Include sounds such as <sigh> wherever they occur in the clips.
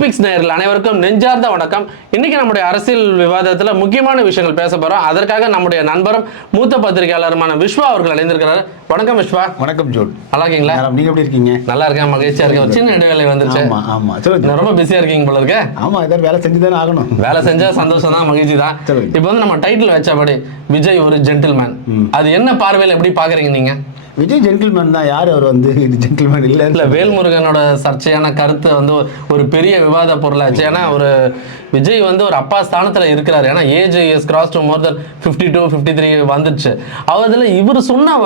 Fix நேயர்கள் அனைவருக்கும் நெஞ்சார்ந்த வணக்கம். இன்னைக்கு நம்முடைய அரசியல் விவாதத்துல முக்கியமான விஷயங்கள் பேச போறோம். அதற்காக நம்முடைய நண்பரும் மூத்த பத்திரிகையாளருமான விஸ்வா அவர்கள் இணைந்திருக்கிறார் வணக்கம் விஸ்வா வணக்கம் ஜோல். நல்லா இருக்கீங்களா? நீங்க எப்படி இருக்கீங்க? நல்லா இருக்கேன். மகிழ்ச்சியா இருக்கேன் சின்ன இடைவேளை வந்துருச்சு. ஆமா ரொம்ப பிஸியா இருக்கீங்க போல இருக்க. ஆமா ஏதாவது வேலை செஞ்சு தானே ஆகணும். வேலை செஞ்சா சந்தோஷம் தான் மகிழ்ச்சி தான். இப்போ வந்து நம்ம டைட்டில் வச்சபடி விஜய் ஒரு ஜென்டில்மேன் அது என்ன பார்வையில் எப்படி பாக்குறீங்க நீங்க? விஜய் ஜென்டில்மேன் தான் யார் அவர் வந்து இது ஜென்டில்மேன் இல்ல இல்ல வேல்முருகனோட சர்ச்சையான கருத்து வந்து ஒரு பெரிய விவாத பொருளாச்சு ஏன்னா ஒரு விஜய் வந்து ஒரு அப்பா ஸ்தானத்துல இருக்கிறாரு. ஏன்னா age is cross to more than fifty two fifty three வந்துடுச்சு அவதுல இவர் சொன்ன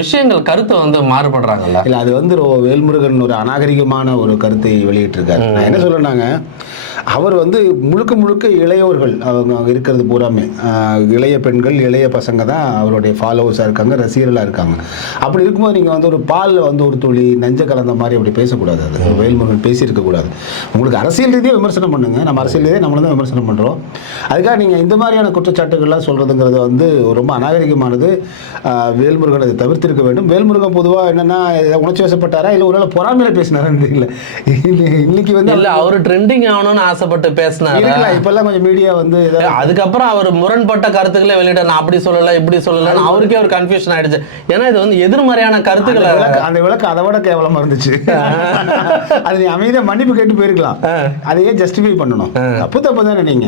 விஷயங்கள் கருத்து வந்து மாறுபடுறாங்கல்ல. இல்ல அது வந்து வேல்முருகன் ஒரு அநாகரிகமான ஒரு கருத்தை வெளியிட்டிருக்காரு. நான் என்ன சொல்றேன்னாங்க அவர் வந்து முழுக்க முழுக்க இளையோர்கள் அவங்க இருக்கிறது பூராமே. இளைய பெண்கள் இளைய பசங்க தான் அவருடைய ஃபாலோவர்ஸாக இருக்காங்க ரசிகர்களாக இருக்காங்க. அப்படி இருக்கும்போது நீங்கள் வந்து ஒரு பாலில் வந்து ஒரு துளி நஞ்ச கலந்த மாதிரி அப்படி பேசக்கூடாது. அது ஒரு வேல்முருகன் பேசியிருக்க கூடாது உங்களுக்கு அரசியல் ரீதியாக விமர்சனம் பண்ணுங்க. நம்ம அரசியல் ரீதியாக நம்மளும் தான் விமர்சனம் பண்ணுறோம் அதுக்காக நீங்கள் இந்த மாதிரியான குற்றச்சாட்டுகள்லாம் சொல்கிறதுங்கிறது வந்து ரொம்ப அநாகரிகமானது. வேல்முருகன் அதை தவிர்த்திருக்க வேண்டும். வேல்முருகன் பொதுவாக என்னன்னா உணர்ச்சி வசப்பட்டாரா? இல்லை ஒருவேளை பொறாமையில பேசினாரான்னு தெரியல. இன்னைக்கு வந்து இல்ல அவரு ட்ரெண்டிங் ஆகணும்னு ஆசைப்பட்டு பேசினாரு? இப்பெல்லாம் கொஞ்சம் மீடியா வந்து அதுக்கப்புறம் அவர் முரண்பட்ட கருத்துக்களை வெளியிட நான் அப்படி சொல்லல இப்படி சொல்லல அவருக்கே ஒரு கன்ஃபியூஷன் ஆயிடுச்சு. ஏன்னா இது வந்து எதிர்மறையான கருத்துக்களை அந்த விளக்கு அதை விட கேவலமா இருந்துச்சு. <laughs> அது நீ அமைதியா மன்னிப்பு கேட்டு போயிருக்கலாம். அதையே ஜஸ்டிஃபை பண்ணணும். தப்பு தப்பு தானே நீங்க.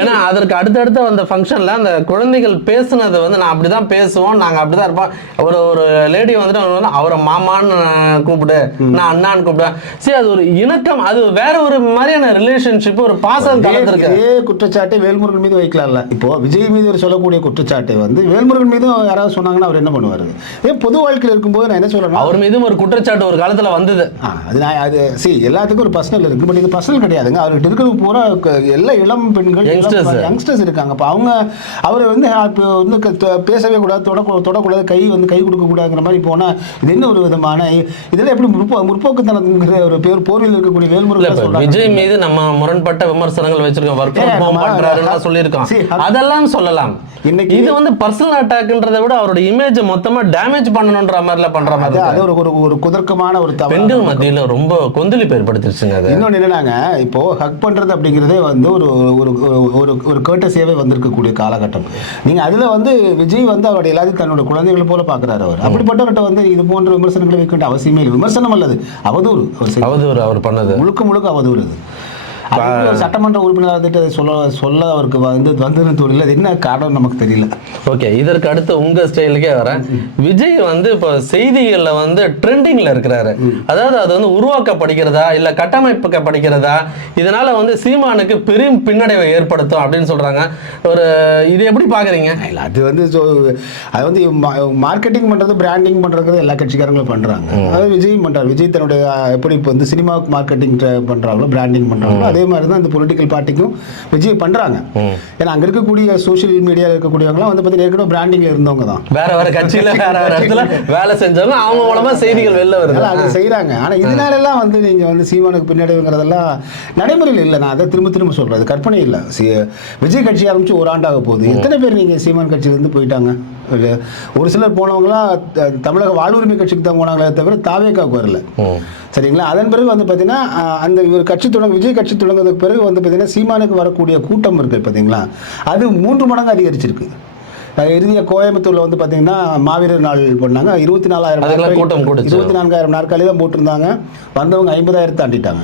ஏன்னா அதற்கு அடுத்தடுத்து வந்த ஃபங்க்ஷன்ல அந்த குழந்தைகள் பேசுனது வந்து நான் அப்படிதான் பேசுவோம் நாங்க அப்படிதான் இருப்போம். ஒரு ஒரு லேடி வந்துட்டு அவர் வந்து அவரை மாமான்னு கூப்பிடு நான் அண்ணான்னு கூப்பிடுவேன். சரி அது ஒரு இணக்கம் அது வேற ஒரு மாதிரியான ரிலேஷன்ஷிப் ஒரு பாசம் கலந்துருக்கு. இதே குற்றச்சாட்டை வேல்முருகன் மீது வைக்கலாம்ல. இப்போ விஜய் மீது ஒரு சொல்லக்கூடிய குற்றச்சாட்டை வந்து வேல்முருகன் மீதும் யாராவது சொன்னாங்கன்னா அவர் என்ன பண்ணுவாரு? இதே பொது வாழ்க்கையில் இருக்கும்போது நான் என்ன சொல்றேன்னா அவர் மீதும் ஒரு குற்றச்சாட்டு ஒரு காலத்துல வந்தது. அது நான் அது சி எல்லாத்துக்கும் ஒரு பர்சனல் இருக்கு பட் இது பர்சனல் கிடையாதுங்க. அவர்கிட்ட இருக்கிறது பூரா எல்லா இளம் பெண்கள். யங்ஸ்டர்ஸ் இருக்காங்க. அப்போ அவங்க அவர் வந்து இப்போ வந்து பேசவே கூடாது தொட தொடக்கூடாது கை வந்து கை கொடுக்க கூடாதுங்கிற மாதிரி போனா இது என்ன ஒரு விதமான இதெல்லாம் எப்படி முற்போ முற்போக்குத்தனங்கிற ஒரு பேர் போர்வையில் இருக்கக்கூடிய வேல்முருகன் இப்ப விஜய் மீது நம்ம முரண்பட்ட விமர்சனங்கள் வச்சிருக்கோம் ஒர்க் ஃப்ரம் ஹோம் பண்றாருன்னு சொல்லியிருக்கோம் அதெல்லாம் சொல்லலாம். இன்னைக்கு- இது வந்து பர்சனல் அட்டாக்ன்றதை விட அவரோட இமேஜ் மொத்தமா டேமேஜ் பண்ணணும்ன்ற மாதிரில பண்ற மாதிரி அது ஒரு ஒரு ஒரு குதர்க்கமான ஒரு பெண்கள் மத்தியில ரொம்ப கொந்தளிப்பு ஏற்படுத்திருச்சுங்க அது. இன்னொன்று என்னன்னாங்க இப்போ ஹக் பண்றது அப்படிங்கிறதே வந்து ஒரு ஒரு ஒரு- ஒரு ஒரு கேட்டசியாவே வந்திருக்கக்கூடிய காலகட்டம். நீங்க அதுல வந்து விஜய் வந்து அவருடைய எல்லாத்தையும் தன்னோட குழந்தைகளை போல பாக்குறாரு அவர். அப்படிப்பட்டவர்கிட்ட வந்து இது போன்ற விமர்சனங்களை வைக்க வேண்டிய அவசியமே இல்லை. விமர்சனம் அல்லது அவதூறு. அவதூறு அவர் பண்ணது. முழுக்க முழுக்க அவதூறு சட்டமன்ற உறுப்பினர் வந்துட்டு சொல்ல சொல்ல அவருக்கு வந்து வந்திருந்து அது என்ன காரணம் நமக்கு தெரியல. ஓகே இதற்கு அடுத்து உங்க ஸ்டைலுக்கே வரேன். விஜய் வந்து இப்போ செய்திகள்ல வந்து ட்ரெண்டிங்ல இருக்கிறாரு. அதாவது அது வந்து உருவாக்கப்படுகிறதா இல்ல கட்டமைக்கப்படுகிறதா இதனால வந்து சீமானுக்கு பெரும் பின்னடைவை ஏற்படுத்தும் அப்படின்னு சொல்றாங்க. ஒரு இது எப்படி பாக்குறீங்க? அது வந்து அது வந்து மார்க்கெட்டிங் பண்றது பிராண்டிங் பண்றது எல்லா கட்சிக்காரங்களும் பண்றாங்க. அது விஜய் பண்றாரு. விஜய் தன்னுடைய எப்படி இப்போ வந்து சினிமா மார்க்கெட்டிங் பண்றாங்களோ பிராண்டிங் பண்றாங்களோ அதே மாதிரி தான் இந்த பொலிட்டிக்கல் பார்ட்டிக்கும் விஜய் பண்றாங்க. ஏன்னா அங்க இருக்கக்கூடிய சோஷியல் மீடியாவில் இருக்கக்கூடியவங்களாம் வந்து பார்த்தீங்கன்னா ஏற்கனவே பிராண்டிங்ல இருந்தவங்க தான் வேற வேற கட்சியில வேற வேற இடத்துல வேலை செஞ்சவங்க அவங்க மூலமா செய்திகள் வெளில வருது. அதை ஆனா இதனால எல்லாம் வந்து நீங்க வந்து சீமானுக்கு பின்னடைவுங்கிறதெல்லாம் நடைமுறையில் இல்லை. நான் அதை திரும்ப திரும்ப சொல்றேன். அது கற்பனை இல்லை. விஜய் கட்சி ஆரம்பிச்சு ஒரு ஆண்டாக போகுது. எத்தனை பேர் நீங்க சீமான் கட்சியிலேருந்து போயிட்டாங்க? ஒரு சிலர் போனவங்களாம் தமிழக வாழ்வுரிமை கட்சிக்கு தான் போனாங்களே தவிர தாவேக்காவுக்கு வரல. சரிங்களா? அதன் பிறகு வந்து பார்த்தீங்கன்னா அந்த இவர் கட்சி தொடங்க விஜய் கட்சி தொடங்குறதுக்கு பிறகு வந்து பார்த்தீங்கன்னா சீமானுக்கு வரக்கூடிய கூட்டம் இருக்கு பார்த்தீங்களா அது மூன்று மடங்கு அதிகரிச்சிருக்கு. இறுதியா கோயம்புத்தூர்ல வந்து பார்த்தீங்கன்னா மாவீரர் நாள் பண்ணாங்க இருபத்தி நாலாயிரம் கூட்டம். இருபத்தி நான்காயிரம் நாற்காலி தான் போட்டிருந்தாங்க. வந்தவங்க ஐம்பதாயிரத்தை தாண்டிட்டாங்க.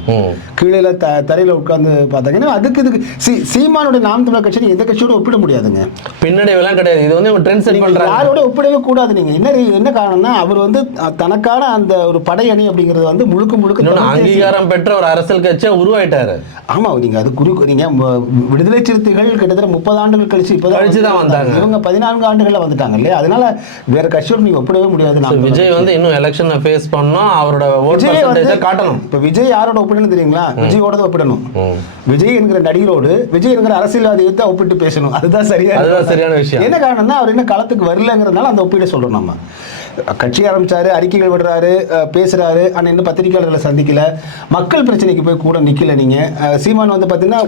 கீழே த தரையில் உட்காந்து பார்த்தாங்கன்னா அதுக்கு இதுக்கு சீ சீமானுடைய நாம் தமிழர் கட்சி எந்த கட்சியோட ஒப்பிட முடியாதுங்க. பின்னடைவெல்லாம் கிடையாது. இது வந்து ட்ரெண்ட் செட் நீங்க பண்றாங்க. யாரோட ஒப்பிடவே கூடாது நீங்க. என்ன என்ன காரணம்னா அவர் வந்து தனக்கான அந்த ஒரு படையணி அப்படிங்கிறது வந்து முழுக்க முழுக்க அங்கீகாரம் பெற்ற ஒரு அரசியல் கட்சியா உருவாயிட்டாரு. ஆமா நீங்க அது குறி நீங்க ம- விடுதலை சிறுத்தைகள் கிட்டத்தட்ட முப்பது ஆண்டுகள் கழிச்சு இப்பதான் கழிச்சு தான் வந்தாங்க. இவங்க பதினான்கு ஆண்டுகள்ல வந்துட்டாங்க இல்லையா? அதனால வேற கட்சியோட நீங்க ஒப்பிடவே முடியாது விஜய் வந்து இன்னும் எலெக்ஷனை ஃபேஸ் பண்ணோம் அவரோட விஜய் வந்து காட்டணும். இப்ப விஜய் யாரோட ஒப்பிடணும் தெரியுங்களா? விஜயோட ஒப்பிடணும். விஜய் என்கிற நடிகரோடு விஜய் என்கிற அரசியல்வாதியை தான் ஒப்பிட்டு பேசணும். அதுதான் சரியா அதுதான் சரியான விஷயம். என்ன காரணம்னா அவர் என்ன களத்துக்கு வரலங்கிறதுனால அந்த ஒப்பீடை சொல்றோம் நம்ம. கட்சி ஆரம்பிச்சாரு அறிக்கைகள் விடுறாரு பேசுறாரு. ஆனா இன்னும் பத்திரிகையாளர்களை சந்திக்கல. மக்கள் பிரச்சனைக்கு போய் கூட நிக்கல நீங்க. சீமான் வந்து பாத்தீங்கன்னா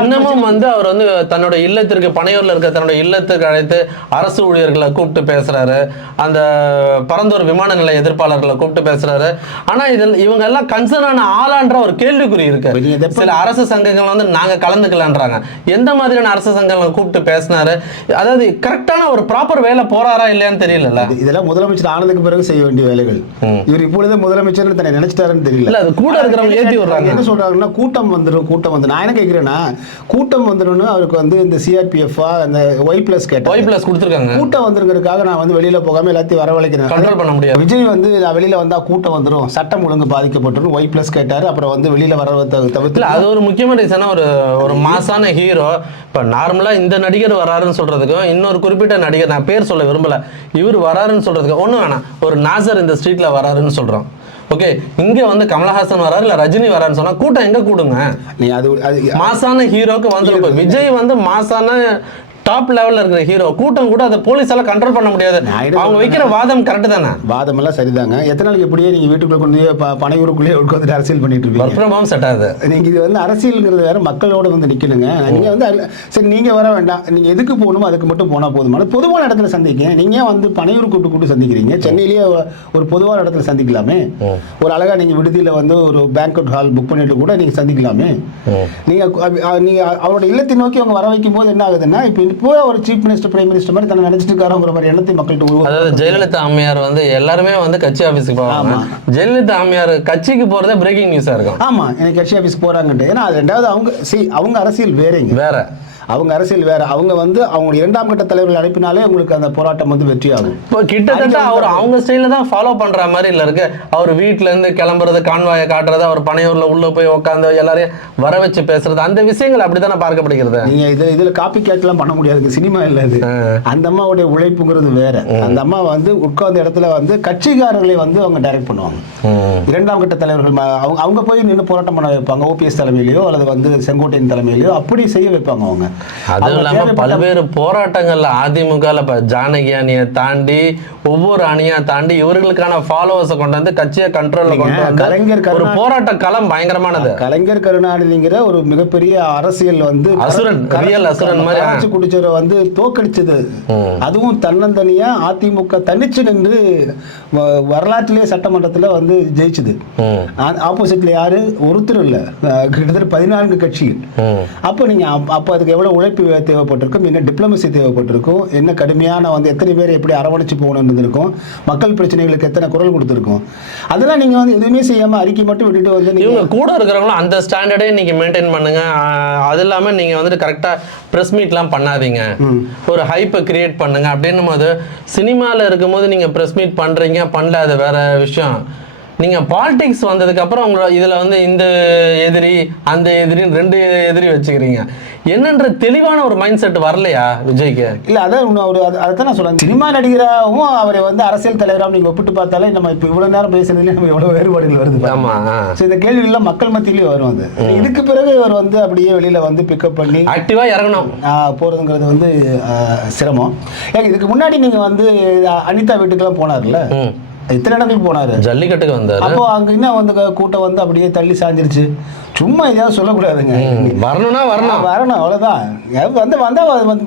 இன்னமும் வந்து அவர் வந்து தன்னோட இல்லத்திற்கு பனையூர்ல இருக்க தன்னோட இல்லத்துக்கு அழைத்து அரசு ஊழியர்களை கூப்பிட்டு பேசுறாரு. அந்த பரந்தூர் விமான நிலைய எதிர்ப்பாளர்களை கூப்பிட்டு பேசுறாரு. ஆனா இதில் இவங்க எல்லாம் கன்சர்ன் ஆன ஆளான்ற ஒரு கேள்விக்குறி இருக்கு. இப்ப நீங்க எப்ப- சில அரசு சங்கங்கள் வந்து நாங்க கலந்துக்கலான்றாங்க. எந்த மாதிரியான அரசு சங்கங்களை கூப்பிட்டு பேசினாரு? அதாவது கரெக்டான ஒரு ப்ராப்பர் வேலை போறாரா இல்லையான்னு தெரியல இது- இதெல்லாம் முதலமைச்சர் ஆனதுக்கு பிறகு செய்ய வேண்டிய வேலைகள். இவர் இப்பொழுதே முதலமைச்சர் தன்னை நினைச்சிட்டாருன்னு தெரியல. அது கூட இருக்கிறவங்க ஏத்தி விடுறாங்க. என்ன சொல்றாங்கன்னா கூட்டம் வந்துடும் கூட்டம் வந்து நான் என்ன கேட்கிறேன்னா கூட்டம் வந்துடும்னு அவருக்கு வந்து இந்த சிஆர்பிஎஃப் அந்த ஒய் பிளஸ் கேட்டேன் பிளஸ் கொடுத்துருக்காங்க. கூட்டம் வந்துருங்கிறதுக்காக நான் வந்து வெளியில போகாம எல்லாத்தையும் வரவழைக்கிறேன். கண்ட்ரோல் பண்ண முடியாது. விஜய் வந்து நான் வெளியில வந்தா கூட்டம் வந்துடும் சட்டம் ஒழுங்கு பாதிக்கப்பட்டுரும். ஒய் பிளஸ் கேட்டாரு. அப்புறம் வந்து வெளியில வர தவிர்த்து அது ஒரு முக்கியமான ரீசனா ஒரு ஒரு மாசான ஹீரோ இப்ப நார்மலா இந்த நடிகர் வராருன்னு சொல்றதுக்கும் இன்னொரு குறிப்பிட்ட நடிகர் நான் பேர் சொல்ல விரும்பல. இவர் வராருன்னு சொல்றதுக்கு ஒண்ணும் வேணாம். ஒரு நாசர் இந்த ஸ்ட்ரீட்ல வராருன்னு சொல்றோம். ஓகே இங்க வந்து கமலஹாசன் வராரு இல்ல ரஜினி வராருன்னு சொன்னா கூட்டம் எங்க கூடுங்க? நீ அது மாசான ஹீரோக்கு வந்துருக்கும் விஜய் வந்து மாசான டாப் லெவல்ல இருக்கிற ஹீரோ கூட்டம் கூட அதை போலீஸால கண்ட்ரோல் பண்ண முடியாது. அவங்க வைக்கிற வாதம் கரெக்ட் தானே? வாதமெல்லாம் சரிதாங்க. எத்தனை நாளைக்கு இப்படியே நீங்க வீட்டுக்குள்ள கொண்டு போய் ப- பனையூருக்குள்ளேயே உட்காந்துட்டு அரசியல் பண்ணிட்டு ஹோம் செட் ஆகுது. நீங்க இது வந்து அரசியல்ங்கிறது வேற மக்களோட வந்து நிக்கணுங்க. நீங்க வந்து சரி நீங்க வர வேண்டாம். நீங்க எதுக்கு போகணுமோ அதுக்கு மட்டும் போனா போதுமான பொதுவான இடத்துல சந்திக்க நீங்க வந்து பனையூர் கூட்டு கூட்டு சந்திக்கிறீங்க? சென்னையிலேயே ஒரு பொதுவான இடத்துல சந்திக்கலாமே? ஒரு அழகா நீங்க விடுதியில வந்து ஒரு பேங்க்வெட் ஹால் புக் பண்ணிட்டு கூட நீங்க சந்திக்கலாமே? நீங்க நீங்க அவரோட இல்லத்தை நோக்கி அவங்க வர வைக்கும் போது என்ன ஆகுதுன்னா இப்போ இப்போ ஒரு சீஃப் மினிஸ்டர் பிரைம் மினிஸ்டர் மாதிரி தன்னை நினைச்சிட்டு இருக்காருங்கிற மாதிரி எண்ணத்தை மக்கள்கிட்ட உருவா அதாவது ஜெயலலிதா அம்மையார் வந்து எல்லாருமே வந்து கட்சி ஆபீஸ்க்கு போவாங்க. ஜெயலலிதா அம்மையார் கட்சிக்கு போறதே பிரேக்கிங் நியூஸா இருக்கும். ஆமா எனக்கு கட்சி ஆஃபீஸ் போறாங்கன்ட்டு. ஏன்னா அது ரெண்டாவது அவங்க சி அவங்க அரசியல் வேறேங்க. வேற. அவங்க அரசியல் வேற. அவங்க வந்து அவங்க இரண்டாம் கட்ட தலைவர்கள் அனுப்பினாலே உங்களுக்கு அந்த போராட்டம் வந்து வெற்றி ஆகும் இப்போ கிட்டத்தட்ட அவர் அவங்க ஸ்டைல தான் ஃபாலோ பண்ற மாதிரி இல்ல இருக்கு. அவர் வீட்ல இருந்து கிளம்புறது கான்வாயை காட்டுறது அவர் பனையூர்ல உள்ள போய் உட்காந்து எல்லாரையும் வர வச்சு பேசுறது அந்த விஷயங்கள் அப்படித்தானே பார்க்கப்படுகிறது? நீங்க இது இதுல காப்பி கேட்லாம் பண்ண முடியாது. சினிமா இல்ல இது. அந்த அம்மாவுடைய உழைப்புங்கிறது வேற. அந்த அம்மா வந்து உட்கார்ந்த இடத்துல வந்து கட்சிக்காரர்களை வந்து அவங்க டைரக்ட் பண்ணுவாங்க. இரண்டாம் கட்ட தலைவர்கள் அவங்க அவங்க போய் நின்று போராட்டம் பண்ண வைப்பாங்க. ஓபிஎஸ் தலைமையிலயோ அல்லது வந்து செங்கோட்டையன் தலைமையிலயோ அப்படி செய்ய வைப்பாங்க அவங்க. அதுவும் அவங்க இல்லாம தேவைப்பட்ட- பல்வேறு போராட்டங்கள்ல அதிமுகல இப்ப ஜானகி அணியை தாண்டி ஒவ்வொரு அணியா தாண்டி இவர்களுக்கான ஃபாலோவர்ஸை கொண்டு வந்து கட்சியை கண்ட்ரோல்ல கொண்டு வந்து கலைஞர் ஒரு போராட்ட களம் பயங்கரமானது. கலைஞர் கருணாநிதிங்கிற ஒரு மிகப்பெரிய அரசியல் வந்து அசுரன், real அசுரன் மாதிரி, குடிச்சவரை வந்து தோக்கடிச்சது. அதுவும் தன்னந்தனியா அதிமுக தனிச்சு நின்று வ- வரலாற்றிலேயே சட்டமன்றத்துல வந்து ஜெயிச்சுது. ஆப்போசிட்ல யாரு? ஒருத்தர் இல்ல. கிட்டத்தட்ட பதினான்கு கட்சிகள். அப்போ நீங்க அப்- அப்போ அதுக்கு எவ்வளவு உழைப்பு தேவைப்பட்டிருக்கும் என்ன டிப்ளமசி தேவைப்பட்டிருக்கும் என்ன கடுமையான வந்து எத்தனை பேர் எப்படி அரவணைச்சு போகணும்னு இருக்கும் மக்கள் பிரச்சனைகளுக்கு எத்தனை குரல் கொடுத்துருக்கும். அதெல்லாம் நீங்க வந்து எதுவுமே செய்யாம அறிக்கை மட்டும் விட்டுட்டு வந்து இவங்க கூட இருக்கிறவங்களும் அந்த ஸ்டாண்டர்டே நீங்க மெயின்டைன் பண்ணுங்க. அது இல்லாம நீங்க வந்துட்டு கரெக்டா ப்ரெஸ் மீட்லாம் பண்ணாதீங்க. ஒரு ஹைப்பை கிரியேட் பண்ணுங்க. அப்படின்னும் போது சினிமாவில் இருக்கும்போது நீங்க ப்ரெஸ் மீட் பண்றீங்க பண்ணல அது வேற விஷயம். நீங்க பாலிடிக்ஸ் வந்ததுக்கு அப்புறம் உங்களோட இதுல வந்து இந்த எதிரி அந்த எதிரின்னு ரெண்டு எதிரி வச்சுக்கிறீங்க. என்னன்ற தெளிவான ஒரு மைண்ட் செட் வரலையா விஜய்க்கு? இல்ல அதான் இன்னும் அவரு அது- அதைத்தான் நான் சொல்றேன். சினிமா நடிகராகவும் அவரை வந்து அரசியல் தலைவராகவும் நீங்க ஒப்பிட்டு பார்த்தாலே நம்ம இப்போ இவ்வளவு நேரம் பேசுறதுல நம்ம எவ்வளவு வேறுபாடுகள் வருது பாருங்க. ஆமா ஆ. So, இந்த கேள்வி எல்லாம் மக்கள் மத்தியிலேயே வரும் அது. இதுக்கு பிறகு இவர் வந்து அப்படியே வெளியில வந்து பிக்கப் பண்ணி ஆக்டிவா இறங்கணும். ஆஹ், போறதுங்கிறது வந்து சிரமம். ஏங்க இதுக்கு முன்னாடி நீங்க வந்து அனிதா வீட்டுக்கெல்லாம் போனார்ல? ம். எத்தனை இடங்களுக்கு போனாரு? ஜல்லிக்கட்டுக்கு வந்தாரு. அப்போ அங்க இன்னும் வந்து கூட்டம் வந்து அப்படியே தள்ளி சாஞ்சிருச்சு. சும்மா எதையாவது சொல்லக்கூடாதுங்க. வரணும்னா வரணும். வரணும் அவ்வளவுதான். ஏதாவது வந்து வந்தா அது வந்து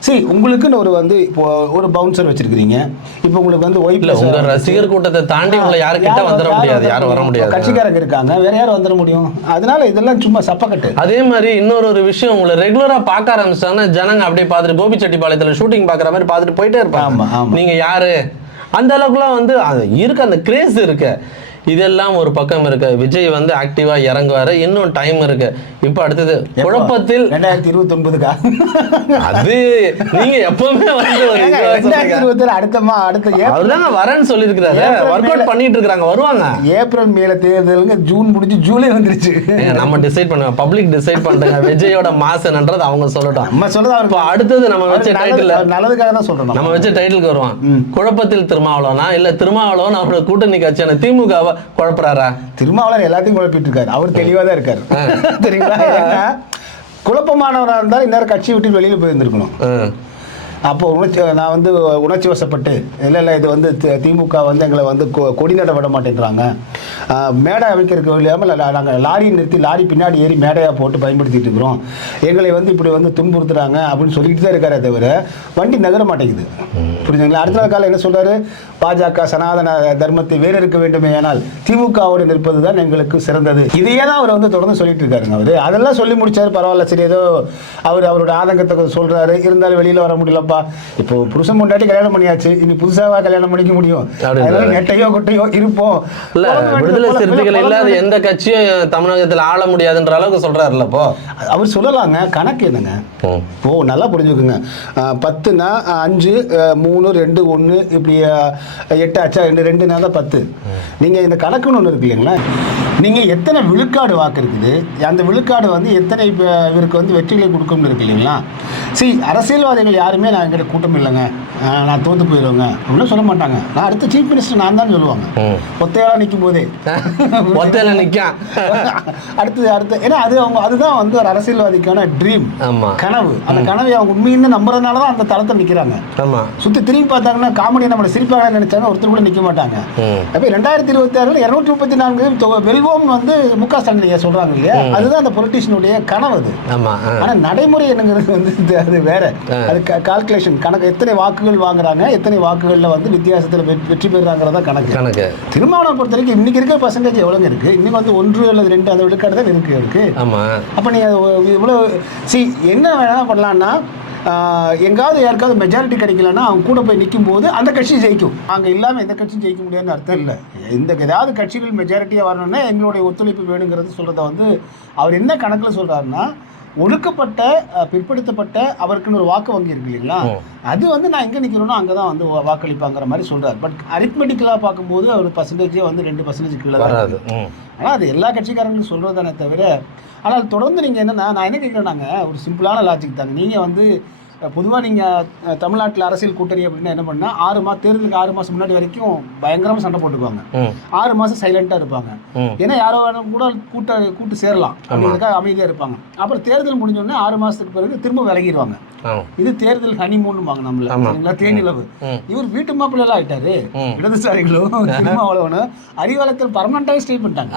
சரி உங்களுக்குன்னு ஒரு வந்து இப்போ ஒரு பவுன்சர் வச்சிருக்கீங்க இப்போ உங்களுக்கு வந்து ஒய்ஃப் இல்ல உங்க ரசிகர் கூட்டத்தை தாண்டி உங்களை யாரும் கிட்ட வந்துட முடியாது யாரும் வர முடியாது. கட்சிக்காரங்க இருக்காங்க வேற யாரும் வந்துட முடியும்? அதனால இதெல்லாம் சும்மா சப்பக்கட்டு. அதே மாதிரி இன்னொரு ஒரு விஷயம் உங்களை ரெகுலரா பார்க்க ஆரம்பிச்சிட்டாங்கன்னா ஜனங்க அப்படியே பார்த்துட்டு கோபிச்செட்டிப்பாளையத்துல ஷூட்டிங் பார்க்குற மாதிரி பார்த்துட்டு போயிட்டே இருப்பாங்க. ஆமா. நீங்க யாரு? அந்த அளவுக்குலாம் வந்து அது இருக்கு அந்த கிரேஸ் இருக்கு. இதெல்லாம் ஒரு பக்கம் இருக்கு. விஜய் வந்து ஆக்டிவா இறங்குவாரு. இன்னும் டைம் இருக்கு. இப்போ அடுத்தது குழப்பத்தில் ரெண்டாயிரத்தி இருபத்தி ஒன்பதுக்கா அது நீங்க எப்பவுமே வந்து அடுத்த ஏப்ரல் அவர்தாங்க வரேன்னு சொல்லியிருக்கிறாரு. ஒர்க் அவுட் பண்ணிட்டு இருக்காங்க வருவாங்க. ஏப்ரல் மேல தேர்தலுங்க ஜூன் முடிஞ்சு ஜூலை வந்துருச்சு. நம்ம டிசைட் பண்ணுவோம் பப்ளிக் டிசைட் பண்ணுங்க. விஜயோட மாஸ் என்னன்றது அவங்க சொல்லட்டும். நம்ம இப்போ அடுத்தது நம்ம வச்ச டைட்டில் நல்லதுக்காக தான் சொல்றோம். நம்ம வச்ச டைட்டிலுக்கு வருவான் குழப்பத்தில் திருமாவளவனா? இல்ல திருமாவளவன் அவரோட கூட்டணி கட்சியான திமுகவை? குழப்புறாரா? திருமாவளவன் எல்லாத்தையும் குழப்பிட்டு இருக்காரு அவர் தெளிவா தான் இருக்காரு தெரியுங்களா? ஏன்னா, குழப்பமானவரா இருந்தால் இந்நேரம் கட்சி விட்டு வெளியில போயிருந்திருக்கணும். அப்போ உணர்ச்சி நான் வந்து உணர்ச்சி வசப்பட்டு இல்லை இல்லை இது வந்து திமுக வந்து எங்களை வந்து கொடி நட விட மாட்டேங்கிறாங்க ஆஹ், மேடை அமைக்கிறதுக்கு இல்லாமல் நாங்கள் லாரி நிறுத்தி லாரி பின்னாடி ஏறி மேடையாக போட்டு பயன்படுத்திட்டு இருக்கிறோம். எங்களை வந்து இப்படி வந்து துன்புறுத்துறாங்க அப்படின்னு சொல்லிட்டு தான் இருக்காரே தவிர வண்டி நகர மாட்டேங்குது. புரிஞ்சுங்களா? அடுத்த நாள் காலம் என்ன சொல்றாரு? பாஜக சனாதன தர்மத்தை வேறு இருக்க வேண்டுமே ஆனால் திமுகவோடு நிற்பது தான் எங்களுக்கு சிறந்தது. இதையே தான் அவர் வந்து தொடர்ந்து சொல்லிட்டு இருக்காருங்க அவர். அதெல்லாம் சொல்லி முடிச்சாரு பரவாயில்ல சரி ஏதோ அவர் அவரோட ஆதங்கத்தை சொல்றாரு. இருந்தாலும் வெளியில வர முடியலப்பா இப்போ புருஷன் முன்னாடி கல்யாணம் பண்ணியாச்சு. இனி புதுசாவா கல்யாணம் பண்ணிக்க முடியும். அதனால நெட்டையோ கொட்டையோ இருப்போம். இல்ல விடுதலை சிறுத்தைகள் இல்லாத எந்த கட்சியும் தமிழகத்துல ஆள முடியாதுன்ற அளவுக்கு சொல்றாருல்ல இப்போ. அவர் சொல்லலாங்க. கணக்கு என்னங்க. ஓ நல்லா புரிஞ்சுக்குங்க. பத்துனா அஞ்சு மூணு ரெண்டு ஒன்று இப்படி எட்டு ஆச்சா ரெண்டு ரெண்டுனா தான் பத்து. நீங்கள் இந்த கணக்குன்னு ஒன்று இருக்கு இல்லைங்களா? நீங்கள் எத்தனை விழுக்காடு வாக்கு இருக்குது? அந்த விழுக்காடு வந்து எத்தனை இவருக்கு வந்து வெற்றிகளை கொடுக்கும்னு இருக்கு இல்லைங்களா? சரி அரசியல்வாதிகள் யாருமே நான் எங்கிட்ட கூட்டம் இல்லைங்க. நான் தோத்து போயிடுவேங்க அப்படின்னு சொல்ல மாட்டாங்க. நான் அடுத்த சீஃப் மினிஸ்டர் நான் தான் சொல்லுவாங்க. ம். ஒத்தையாளா நிற்கும் போதே. <laughs> ஒத்தையில நிக்கான் <laughs> அடுத்தது அடுத்து ஏன்னா அது அவங்க அதுதான் வந்து ஒரு அரசியல்வாதிக்கான ட்ரீம் கனவு. அந்த கனவை அவங்க உண்மைன்னு நம்புறதுனால தான் அந்த தளத்தில் நிற்கிறாங்க சுற்றி திரும்பி பார்த்தாங்கன்னா காமெடி நம்மளை சிரிப்பாக நினைச்சாங்க ஒருத்தர் கூட நிற்க மாட்டாங்க. அப்போ ரெண்டாயிரத்தி இருபத்தி ஆறில் இரநூற்றி முப்பத்தி நான்கு வெல்வோம்னு வந்து மு க ஸ்டாலின் ஐயா சொல்றாங்க இல்லையா? அதுதான் அந்த பொலிட்டிஷியனுடைய கனவு அது. ஆமா ஆ. ஆனா நடைமுறை என்னங்கிறது வந்து அது வேற. அது கால்குலேஷன் கணக்கு எத்தனை வாக்குகள் வாங்குறாங்க எத்தனை வாக்குகளில் வந்து வித்தியாசத்தில் வெற்றி பெறுறாங்கிறதா கணக்கு. கணக்கு. திருமாவளவன் பொறுத்த வரைக்கும் இன்னைக்கு இருக்கிற பர்சன்டேஜ் எவ்வளோங்க இருக்கு? இன்னைக்கு வந்து ஒன்று அல்லது ரெண்டு அந்த விழுக்காடு தான் இருக்கு இருக்கு. ஆமா. அப்போ நீ இவ்வளோ சி என்ன வேணா பண்ணலான்னா எங்காவது யாருக்காவது மெஜாரிட்டி கிடைக்கலன்னா அவங்க கூட போய் நிற்கும் போது அந்த கட்சி ஜெயிக்கும். அங்கே இல்லாமல் எந்த கட்சியும் ஜெயிக்க முடியாதுன்னு அர்த்தம் இல்லை. இந்த ஏதாவது கட்சிகள் மெஜாரிட்டியாக வரணும்னா எங்களுடைய ஒத்துழைப்பு வேணுங்கிறது சொல்கிறத வந்து அவர் என்ன கணக்கில் சொல்கிறாருன்னா ஒடுக்கப்பட்ட பிற்படுத்தப்பட்ட அவருக்குன்னு ஒரு வாக்கு வங்கி இருக்கு இல்லைங்களா. அது வந்து நான் எங்கே நிற்கிறேனோ அங்கே தான் வந்து வாக்களிப்பாங்கிற மாதிரி சொல்கிறார் பட் அரித்மெட்டிக்கலாக பார்க்கும்போது அவர் பர்சன்டேஜே வந்து ரெண்டு பர்சன்டேஜ் கீழே வராது. ஆனால் அது எல்லா கட்சிக்காரங்களும் சொல்கிறது தானே தவிர ஆனால் தொடர்ந்து நீங்கள் என்னென்னா நான் என்ன கேட்குறேன்னாங்க ஒரு சிம்பிளான லாஜிக் தாங்க. நீங்கள் வந்து பொதுவாக நீங்கள் தமிழ்நாட்டில் அரசியல் கூட்டணி அப்படின்னா என்ன பண்ணால் ஆறு மாதம் தேர்தலுக்கு ஆறு மாதம் முன்னாடி வரைக்கும் பயங்கரமாக சண்டை போட்டுக்குவாங்க. ஆறு மாதம் சைலண்ட்டாக இருப்பாங்க. ஏன்னா யாரோ கூட கூட்ட கூட்டு சேரலாம். அப்படிங்கிறதுக்காக அமைதியாக இருப்பாங்க. அப்புறம் தேர்தல் முடிஞ்சோடனே ஆறு மாதத்துக்கு பிறகு திரும்ப விலகிடுவாங்க. இது தேர்தல் ஹனிமூன்னுவாங்க நம்மள. ஆமா. சரிங்களா? தேனிலவு. இவர் வீட்டு மாப்பிள்ளை ஆயிட்டாரு. இடதுசாரிகளும் <laughs> திருமாவளவனும் அறிவாலயத்தில் பர்மனண்டாகவே ஸ்டே பண்ணிட்டாங்க.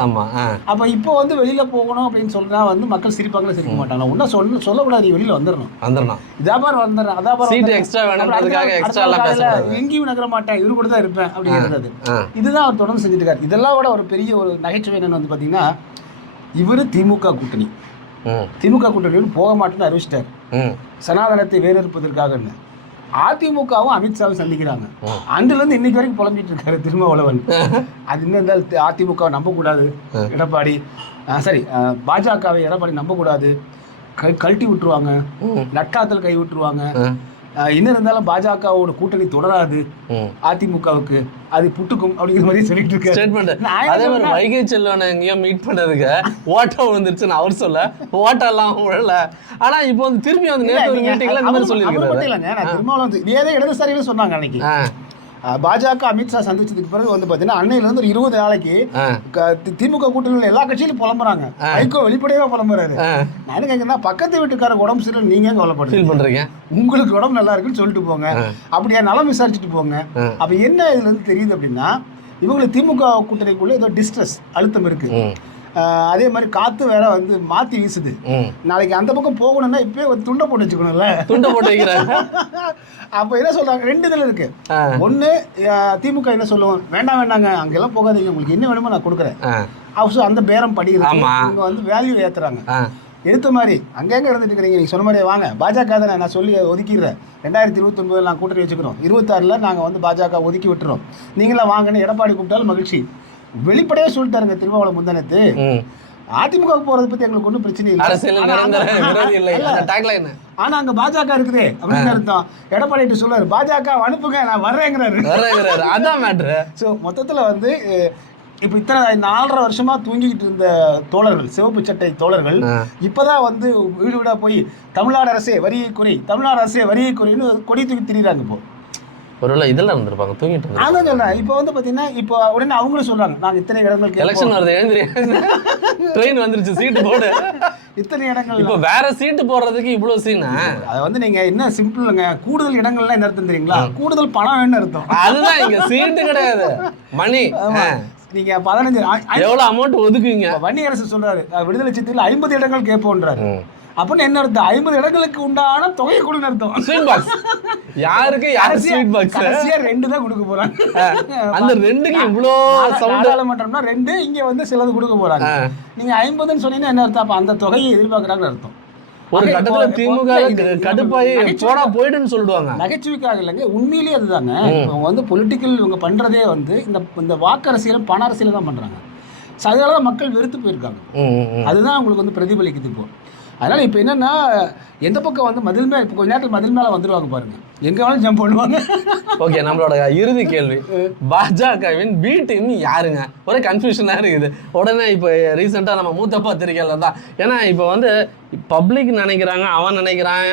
அப்போ இப்போ வந்து வெளியில போகணும் அப்படின்னு சொல்றா வந்து மக்கள் சிரிப்பாங்களா சிரிக்க மாட்டாங்க. ஒன்றும் சொல்ல சொல்லக்கூடாது. வெளியில வந்துடணும் வந்துடணும் இதாபார் Seat வந்துடுறேன். வேணும்ன்றதுக்காக அப்புறம் அடுத்த extra நாள் எல்லாம். எங்கேயும் நகர மாட்டேன். இவரு கூட தான் இருப்பேன் அப்படிங்கிறது. இதுதான் அவர் தொடர்ந்து செஞ்சுட்டு இருக்காரு இதெல்லாம் விட ஒரு பெரிய ஒரு நகைச்சுவை என்னன்னு வந்து பார்த்தீங்கன்னா இவர் திமுக கூட்டணி. திமுக கூட்டணியில் போக மாட்டேன்னு அறிவிச்சிட்டார். சனாதனத்தை வேறறுப்பதற்காக அதிமுகவும் அமித்ஷாவும் சந்திக்கிறாங்க. அன்றிலிருந்து இன்னைக்கு வரைக்கும் புலம்பிட்டு இருக்காரு திருமாவளவன் அது இன்னும் இருந்தால் அதிமுகவை நம்பக்கூடாது. எடப்பாடி சரி பாஜகவை எடப்பாடி நம்பக்கூடாது. கை கழட்டி விட்டுருவாங்க. ம். நட்டாத்தில் கை விட்டுருவாங்க. இன்னும் இருந்தாலும் பாஜகவோட கூட்டணி தொடராது. அதிமுகவுக்கு. அது புட்டுக்கும் அப்படிங்கிற மாதிரி சொல்லிட்டு இருக்காரு. ஸ்டேட்மெண்ட் என்ன அதே மாதிரி? வைகை செல்வனை எங்கேயோ மீட் பண்ணதுக்கு ஓட்டம் விழுந்துருச்சுன்னு அவர் சொல்ல. ஓட்டெல்லாம் விழல. ஆனா இப்போ வந்து திரும்பி வந்து நேற்று ஒரு மீட்டிங்ல இந்த மாதிரி சொல்லியிருக்காரு. இல்லைங்க நான் திருமாவளவன் இதே தான் இடதுசாரிகளும் சொன்னாங்க அன்னைக்கு. பாஜக அமித்ஷா சந்திச்சதுக்கு பிறகு வந்து பார்த்தீங்கன்னா அன்னையில இருந்து ஒரு இருபது நாளைக்கு திமுக கூட்டணியில் எல்லா கட்சியிலும் புலம்புறாங்க. வைகோ வெளிப்படையாக புலம்புறாரு. நான் என்ன கேட்குறேன்னா பக்கத்து வீட்டுக்காரங்க உடம்பு சரியில்லை நீங்க கவலைப்படுறீங்க? பண்றீங்க? உங்களுக்கு உடம்பு நல்லா இருக்குன்னு சொல்லிட்டு போங்க. அப்படியா நலம் விசாரிச்சுட்டு போங்க. அப்ப என்ன இதுல இருந்து தெரியுது அப்படின்னா இவங்களுக்கு திமுக கூட்டணிக்குள்ள ஏதோ டிஸ்ட்ரெஸ் அழுத்தம் இருக்கு. அதே மாதிரி காத்து வேற வந்து மாத்தி வீசுது. நாளைக்கு அந்த பக்கம் போகணும்னா இப்பயே ஒரு துண்டை போட்டு வச்சுக்கணும்ல. துண்டை போட்டு வைக்கிறாங்க. <laughs> அப்ப என்ன சொல்றாங்க? ரெண்டு இதில் இருக்கு. ஒண்ணு திமுக என்ன சொல்லுவோம்? வேண்டாம் வேண்டாங்க அங்கெல்லாம் போகாதீங்க. உங்களுக்கு என்ன வேணுமோ நான் கொடுக்குறேன். அவசரம் அந்த பேரம் படி. இவங்க வந்து வேல்யூ ஏத்துறாங்க. எடுத்த மாதிரி அங்கங்க இருந்துட்டு இருக்கிறீங்க. நீங்கள் சொன்ன மாதிரியே வாங்க. பாஜக தானே நான் சொல்லி ஒதுக்கிடுறேன். ரெண்டாயிரத்தி இருபத்தொன்பதில் நான் கூட்டணி வச்சுக்கிறோம். இருபத்தாறில் நாங்கள் வந்து பாஜக ஒதுக்கி விட்டுறோம். நீங்களாம் வாங்கன்னு எடப்பாடி கூப்பிட்டாலும் மகிழ்ச்சி. வெளிப்படையாக சொல்லிட்டாருங்க திருமாவளவன் முந்தானத்து. அதிமுக போகிறத பற்றி எங்களுக்கு ஒன்றும் பிரச்சனை இல்லை. ஆனா அங்க- பாஜக இருக்குதே. அப்படின்னு அர்த்தம். எடப்பாடி சொல்றாரு பாஜக அனுப்புங்க நான் வர்றேங்கிறாரு. அதான் மேட்ரு ஸோ மொத்தத்தில் வந்து இப்போ இத்தனை நாலரை வருஷமா தூங்கிக்கிட்டு இருந்த தோழர்கள் சிவப்பு சட்டை தோழர்கள். இப்பதான் வந்து வீடு வீடா போய் தமிழ்நாடு அரசே வரியை குறை. தமிழ்நாடு அரசே வரியை குறைன்னு கொடி தூக்கி திரியிறாங்க இப்போ. ஒருவேளை இதெல்லாம் இருந்திருப்பாங்க தூங்கிட்டு அதான் சொல்றேன் இப்போ வந்து பாத்தீங்கன்னா இப்போ உடனே அவங்களும் சொல்றாங்க நாங்க இத்தனை இடங்கள் கேட்போம். எலெக்ஷன் வருது எழுந்திரி ட்ரெயின் வந்துருச்சு சீட்டு போடு. இத்தனை இடங்கள். இப்போ வேற சீட்டு போடுறதுக்கு இவ்வளவு சீனா அதை வந்து நீங்க என்ன சிம்பிள்ங்க கூடுதல் இடங்கள்லாம் என்ன அர்த்தம் தெரியுங்களா? கூடுதல் பணம் வேணும்னு அர்த்தம். அதுதான் இங்க சீட்டு கிடையாது. மணி. நீங்க பதினஞ்சு எவ்வளவு அமௌண்ட் ஒதுக்குவீங்க? வன்னியரசு சொல்றாரு விடுதலை சித்தியில் ஐம்பது இடங்கள் கேட்போன்றாரு. அப்படின்னு என்ன அர்த்தம்? ஐம்பது இடங்களுக்கு உண்டான தொகையை கொடுன்னு அர்த்தம்? ஸ்வீட் பாக்ஸ் யாருக்கு? யாரு ஸ்வீட் பாக்ஸ் கடைசியா ரெண்டு தான் கொடுக்க போறாங்க. அந்த ரெண்டுக்கு இவ்வளோ சவுண்ட் ரெண்டு இங்க வந்து சிலது கொடுக்க போறாங்க. நீங்க ஐம்பதுன்னு சொன்னீங்கன்னா என்ன அர்த்தம்? அப்ப அந்த தொகையை எதிர்பார்க்கறாங்கன்னு அர்த்தம். ஒரு கட்டத்துல திமுக கடுப்பாயி போடா போயிடுன்னு சொல்லிடுவாங்க நகைச்சுவைக்காக இல்லைங்க உண்மையிலேயே அதுதாங்க. இவங்க வந்து பொலிட்டிக்கல் இவங்க பண்றதே வந்து இந்த இந்த வாக்கு அரசியலும் பண அரசியலும் தான் பண்றாங்க. அதனால தான் மக்கள் வெறுத்து போயிருக்காங்க. அதுதான் உங்களுக்கு வந்து பிரதிபலிக்குது இப்போ. அதனால இப்போ என்னன்னா எந்த பக்கம் வந்து மதில் மேல இப்போ கொஞ்ச நேரத்தில் மதில் மேலே வந்துருவாங்க பாருங்க. எங்க வேணாலும் ஜம்ப் பண்ணுவாங்க. ஓகே நம்மளோட இறுதி கேள்வி. <laughs> பாஜகவின் பி டீம் யாருங்க? ஒரே கன்ஃபியூஷனாக இருக்குது. உடனே இப்போ ரீசெண்டாக நம்ம மூத்த பத்திரிகையில தான். ஏன்னா இப்போ வந்து பப்ளிக் நினைக்கிறாங்க அவன் நினைக்கிறான்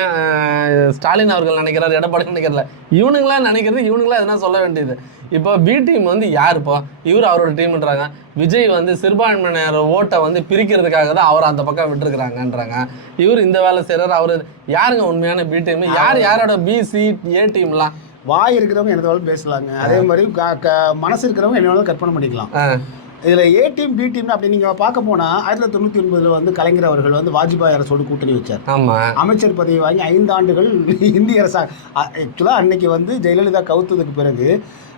ஸ்டாலின் அவர்கள் நினைக்கிறார் எடப்பாடி நினைக்கிறல இவனுங்களாம் நினைக்கிறது இவனுங்களா எதனா சொல்ல வேண்டியது. இப்போ பி டீம் வந்து யார் இப்போ? இவர் அவரோட டீம்ன்றாங்க விஜய் வந்து சிறுபான்மையினர் ஓட்டை வந்து பிரிக்கிறதுக்காக தான் அவர் அந்த பக்கம் விட்டுருக்குறாங்கன்றாங்க. இவர் இந்த வேலை செய்கிறார் அவர் யாருங்க உண்மையான பி டீம் யார் யாரோட பி சி ஏ டீம்லாம் வாய் இருக்கிறவங்க என்ன வேணாலும் பேசலாங்க. அதே மாதிரி மனசு இருக்கிறவங்க என்ன வேணாலும் கற்பனை பண்ணிக்கலாம் இதில் ஏ டீம் பி டீம் அப்படி நீங்கள் பார்க்க போனால் ஆயிரத்தி தொள்ளாயிரத்தி தொண்ணூற்றி ஒன்பதில் வந்து கலைஞர் அவர்கள் வந்து வாஜ்பாய் அரசோடு கூட்டணி வச்சார். ஆமா. அமைச்சர் பதவி வாங்கி ஐந்து ஆண்டுகள் இந்திய அரசா ஆக்சுவலாக அன்னைக்கு வந்து ஜெயலலிதா கவுத்ததுக்கு பிறகு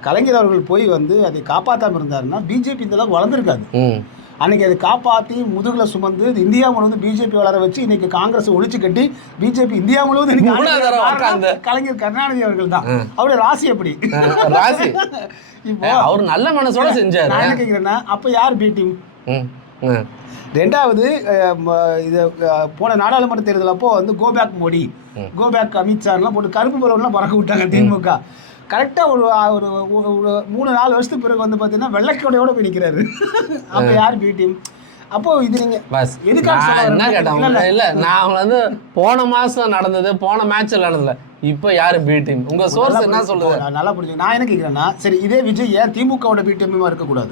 கலைஞர் அவர்கள் போய் வந்து அதை காப்பாற்றாமல் இருந்தாருன்னா பிஜேபி இந்த அளவுக்கு வளர்ந்துருக்காது. அன்னைக்கு அதை காப்பாற்றி முதுகுல சுமந்து இந்தியா முழுவதும் பிஜேபி வளர வச்சு இன்னைக்கு காங்கிரஸ் ஒழிச்சு கட்டி பிஜேபி இந்தியா முழுவதும். கலைஞர் கருணாநிதி அவர்கள் தான். அவருடைய ராசி எப்படி? ராசி. <laughs> இப்போ அவர் நல்ல மனசோட செஞ்சாரு. நான் என்ன கேட்குறேன்னா அப்போ யார் பி டீம். ரெண்டாவது இது போன நாடாளுமன்ற தேர்தல் அப்போ வந்து கோபேக் மோடி கோபேக் அமித்ஷாலாம் போட்டு கருப்பு பருவம்லாம் பறக்க விட்டாங்க திமுக. கரெக்டாக ஒரு ஒரு மூணு நாலு வருஷத்துக்கு பிறகு வந்து பார்த்தீங்கன்னா வெள்ளைக்கோடையோட போய் நிற்கிறாரு அப்போ யார் பி டீம் அப்போ இது நீங்க பஸ். எதுக்காக என்ன? கேட்டேன்? இல்ல, நான் வந்து போன மாசம் நடந்தது போன மேட்ச்ல நடந்ததுல. இப்ப யாரு பி டீம் உங்க சோர்ஸ் என்ன சொல்லுது? நல்லா புரிஞ்சு நான் என்ன கேட்குறேன்னா சரி இதே விஜய் ஏன் திமுகவோட பி டீமாக இருக்கக்கூடாது?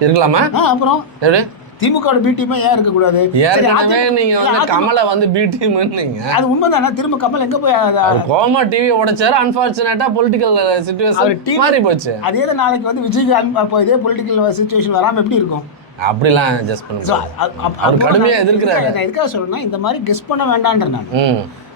இருக்கலாமா? அப்புறம் எப்படி? திமுகவோட பி டீமே ஏன் இருக்கக்கூடாது? ஏற்கனவே நீங்க வந்து கமலை வந்து பி டீம்னீங்க அது உண்மைதானே? திரும்ப கமல் எங்க போய் கோமா டிவி உடைச்சாரு. அன்பார்ச்சுனேட்டா பொலிட்டிக்கல் சுச்சுவேஷன் மாறி போச்சு. அதே நாளைக்கு வந்து அப்போ இதே பொலிட்டிக்கல் சுச்சுவேஷன் வராம எப்படி இருக்கும்? அப்படிலாம் ஜஸ்ட் பண்ண So, முடியாது. அ- அ- அவர் அப்போ கடுமையா நான். எதுக்காக- சொல்றேன்னா இந்த மாதிரி கெஸ் பண்ண வேண்டான்ற நான்.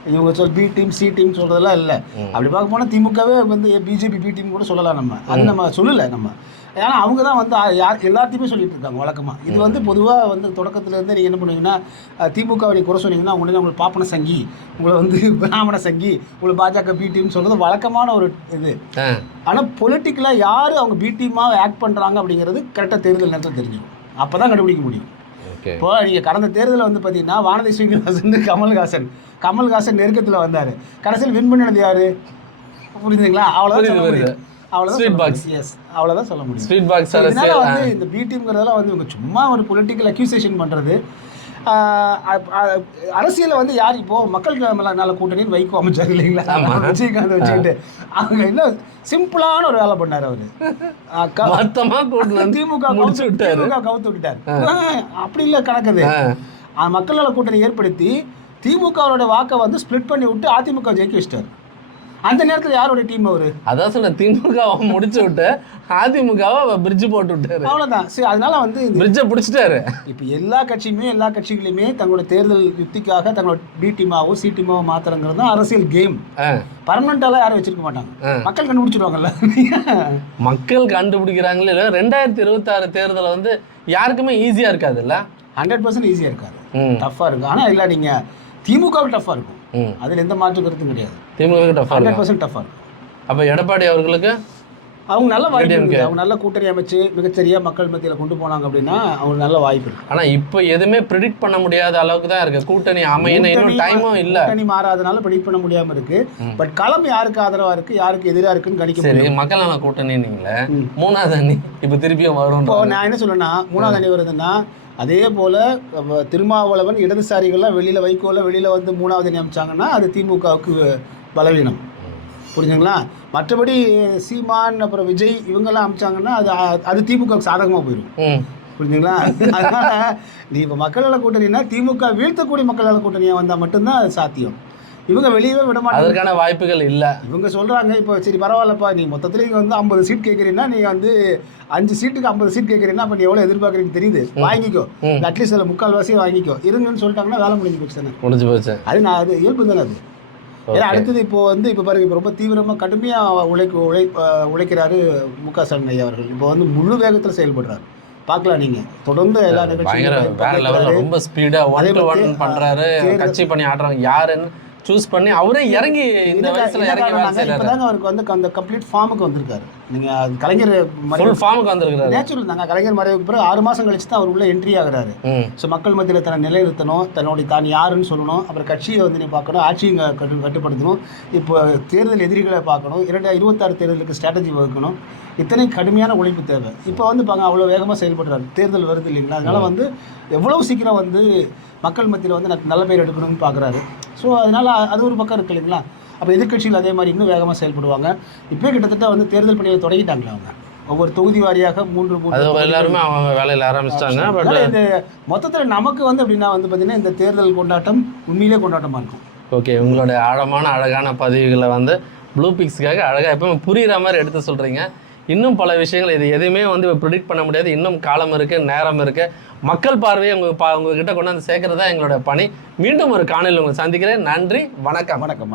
இவங்க சொல் பி டீம் சி டீம் சொல்றதெல்லாம் இல்லை. அப்படி பார்க்க போனால் திமுகவே வந்து பிஜேபி பி டீம் கூட சொல்லலாம் நம்ம. அது நம்ம சொல்லலை நம்ம. ஏன்னா அவங்க தான் வந்து யார் எல்லாத்தையுமே சொல்லிட்டு இருக்காங்க வழக்கமாக இது வந்து பொதுவாக வந்து தொடக்கத்துல இருந்து நீங்கள் என்ன பண்ணுவீங்கன்னா அஹ், திமுக வை குறை சொன்னீங்கன்னா உடனே உங்களுக்கு பாப்பன சங்கி உங்களை வந்து <laughs> பிராமண சங்கி உங்களுக்கு பாஜக பி டீம் சொல்றது வழக்கமான ஒரு இது. ஆனால் பொலிட்டிக்கலாக யார் அவங்க பி டீமாக ஆக்ட் பண்ணுறாங்க அப்படிங்கிறது கரெக்டாக தேர்தல் நேரத்தில் தெரிஞ்சுக்கும் அப்போ தான் கண்டுபிடிக்க முடியும். இப்போ நீங்கள் கடந்த தேர்தலில் வந்து பார்த்தீங்கன்னா வானதி ஸ்ரீனிவாசன் கமல்ஹாசன் கமல்ஹாசன் நெருக்கத்தில் வந்தார். கடைசியில் வின் பண்ணினது யாரு? புரியுதுங்களா அவ்வளோதான் சொல்ல முடியும். புரியுது. அவ்வளோதான் Sweet சொல்ல box. முடியும். எஸ் அவ்வளோதான் சொல்ல முடியும். ஸ்வீட் பாக்ஸ் So, இதனால அரசியல் வந்து இந்த பி டீம்ங்கிறதெல்லாம் வந்து இவங்க சும்மா ஒரு பொலிட்டிக்கல் அக்யூசேஷன் பண்ணுறது அரசியலில் வந்து யார் இப்போ மக்கள் மேல கூட்டணின்னு வைகோ அமைச்சார் இல்லைங்களா. விஜயகாந்த் வச்சுக்கிட்டு. அவங்க என்ன சிம்பிளான ஒரு வேலை பண்ணார் அவர். திமுக முடிச்சு கவுத்து- விட்டாரு. திமுக கவுத்து விட்டார் அப்படி இல்லை கணக்குது. மக்கள் நல கூட்டணி ஏற்படுத்தி திமுகவோட வாக்கை வந்து ஸ்ப்ளிட் பண்ணி விட்டு அதிமுக ஜெயிக்க வச்சிட்டாரு. அந்த நேரத்தில் யாரோட டீம் அவரு? அதான் சொன்ன திமுக முடிச்சு விட்டு அதிமுகவை பிரிட்ஜ் போட்டு விட்டாரு. அவ்வளோதான் சரி அதனால வந்து பிரிட்ஜை பிடிச்சிட்டாரு. இப்போ எல்லா கட்சியுமே எல்லா கட்சிகளையுமே தங்களோட தேர்தல் யுக்திக்காக தங்களோட பி டீமாவோ சி டீமாவோ மாத்துறங்கிறது தான் அரசியல் கேம். பர்மனண்டாலாம் யாரும் வச்சிருக்க மாட்டாங்க. மக்கள் கண்டுபிடிச்சிருவாங்கல்ல. மக்கள் கண்டுபிடிக்கிறாங்களே இல்லை ரெண்டாயிரத்தி இருபத்தாறு தேர்தல் வந்து யாருக்குமே ஈஸியா இருக்காதுல்ல? ஹண்ட்ரட் பர்சன்ட் ஈஸியாக இருக்காது. டஃப்பாக இருக்கும். ஆனால் இல்லை நீங்கள் திமுகவுக்கு டஃப்பாக இருக்கும். அதில் எந்த மாற்று கருத்தும் கிடையாது. திமுக டஃபா ஹண்ட்ரட் இருக்கும். டஃப்பாக இருக்கும். அப்ப எடப்பாடி அவர்களுக்கு அவங்க நல்ல வாய்ப்பு. இருக்குது. அவங்க நல்ல கூட்டணி அமைச்சு மிகச்சரியா மக்கள் மத்தியில் கொண்டு போனாங்க அப்படின்னா அவங்க நல்ல வாய்ப்பு இருக்கு ஆனா இப்ப எதுவுமே ப்ரிடிக்ட் பண்ண முடியாத அளவுக்கு தான் இருக்கு. கூட்டணி அமையணும். இன்னும் டைமும் இல்ல. கூட்டணி மாறாதனால ப்ரெடிக்ட் பண்ண முடியாம இருக்கு. பட் களம் யாருக்கு ஆதரவா இருக்கு யாருக்கு எதிரா இருக்குன்னு கணிக்க சரி மக்கள் நல கூட்டணி நீங்களே. மூணாவது அணி இப்ப திருப்பியும் வரும் இப்போ நான் என்ன சொல்றேன்னா மூணாவது அணி வருதுன்னா அதே போல திருமாவளவன் இடதுசாரிகள்லாம் வெளியில வைகோல வெளியில வந்து மூணாவது அணி அமைச்சாங்கன்னா அது திமுகவுக்கு பலவீனம். புரிஞ்சுங்களா? மற்றபடி சீமான் அப்புறம் விஜய் இவங்கெல்லாம் அமைச்சாங்கன்னா அது அது திமுக சாதகமாக போயிடும் புரிஞ்சுங்களா? அதனால நீ இப்போ மக்கள் நல கூட்டணினா திமுக வீழ்த்தக்கூடிய மக்கள் நல கூட்டணியாக வந்தால் மட்டும்தான் அது சாத்தியம். இவங்க வெளியவே விட மாட்டாங்க. வாய்ப்புகள் இல்ல. இவங்க சொல்றாங்க இப்போ சரி பரவாயில்லப்பா நீ மொத்தத்துல இங்க வந்து ஐம்பது சீட் கேட்குறீங்கன்னா நீ வந்து அஞ்சு சீட்டுக்கு ஐம்பது சீட் கேட்குறீங்கன்னா அப்போ நீ எவ்வளோ எதிர்பார்க்குறீங்க தெரியுது. வாங்கிக்கோ. அட்லீஸ்ட் அதில் முக்கால்வாசியை வாங்கிக்கோ. இருங்கன்னு சொல்லிட்டாங்கன்னா வேலை முடிஞ்சு போச்சு தானே. முடிஞ்சு போச்சு. அது நான் அது இயல்பு தானே அது. ஏன்னா அடுத்தது இப்போ வந்து இப்போ பாருங்க இப்போ ரொம்ப தீவிரமாக கடுமையாக உழைக்க உழை உழைக்கிறாரு மு க ஸ்டாலின் ஐயா அவர்கள். இப்போ வந்து முழு வேகத்தில் செயல்படுறாரு. பார்க்கலாம் நீங்க. தொடர்ந்து எல்லா நிகழ்ச்சியும் வேற லெவல்ல ரொம்ப ஸ்பீடா ஒன் டு ஒன் தேர்தல் கட்சி பண்ணி ஆடுறவங்க யாருன்னு சூஸ் பண்ணி அவரே இறங்கி இந்த வயசுல இறங்கி வேலை செய்யறாரு இப்போதாங்க அவருக்கு வந்து அந்த கம்ப்ளீட் ஃபார்முக்கு வந்திருக்காரு. நீங்க கலைஞர் ஃபுல் ஃபார்முக்கு வந்திருக்கிறாரு. நேச்சுரல் தாங்க. கலைஞர் மறைவுக்கு பிறகு ஆறு மாசம் கழிச்சு தான் அவர் உள்ள என்ட்ரி ஆகுறாரு. ஸோ மக்கள் மத்தியில் தன்னை நிலைநிறுத்தணும். தன்னுடைய தான் யாருன்னு சொல்லணும். அப்புறம் கட்சியை வந்து நீ பார்க்கணும். ஆட்சியை கட்டு கட்டுப்படுத்தணும். இப்போ தேர்தல் எதிரிகளை பார்க்கணும். இரண்டு இருபத்தாறு தேர்தலுக்கு ஸ்ட்ராட்டஜி வகுக்கணும். இத்தனை கடுமையான உழைப்பு தேவை. இப்போ வந்து பாங்க அவ்வளோ வேகமாக செயல்படுறாரு. தேர்தல் வருது இல்லைங்களா? அதனால வந்து எவ்வளவு சீக்கிரம் வந்து மக்கள் மத்தியில் வந்து எனக்கு நல்ல பேர் எடுக்கணும்னு பார்க்குறாரு. ஸோ அதனால அது ஒரு பக்கம் இருக்கு இல்லைங்களா? அப்போ எதிர்க்கட்சிகள் அதே மாதிரி இன்னும் வேகமாக செயல்படுவாங்க. இப்போ கிட்டத்தட்ட வந்து தேர்தல் பணியை தொடங்கிட்டாங்களே அவங்க. ஒவ்வொரு தொகுதி வாரியாக மூன்று மூன்று எல்லாருமே அவங்க வேலையில ஆரம்பிச்சிட்டாங்க பட் இந்த மொத்தத்தில் நமக்கு வந்து எப்படின்னா வந்து பார்த்தீங்கன்னா இந்த தேர்தல் கொண்டாட்டம் உண்மையிலே கொண்டாட்டமாக இருக்கும். ஓகே உங்களுடைய ஆழமான அழகான பதிவுகளை வந்து ப்ளூ பிக்ஸ்க்காக அழகாக எப்பவுமே புரியுற மாதிரி எடுத்து சொல்கிறீங்க இன்னும் பல விஷயங்கள் இது எதுவுமே வந்து ப்ரிடிக்ட் பண்ண முடியாது. இன்னும் காலம் இருக்குது நேரம் இருக்குது மக்கள் பார்வையை உங்க பா உங்ககிட்ட கொண்டாந்து சேர்க்கறதா தான் எங்களோட பணி. மீண்டும் ஒரு காணொலி உங்களை சந்திக்கிறேன். நன்றி வணக்கம். வணக்கம்.